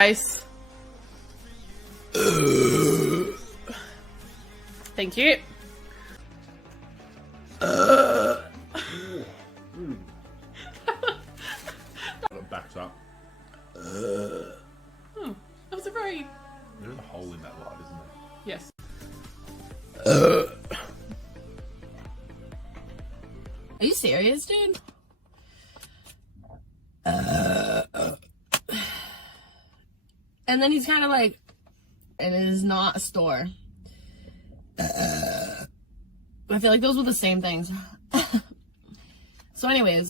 Nice. Thank you. Backs up. That was a very... There's a hole in that light, isn't there? Yes. Are you serious, dude? And then he's kind of like, it is not a store. I feel like those were the same things. So anyways.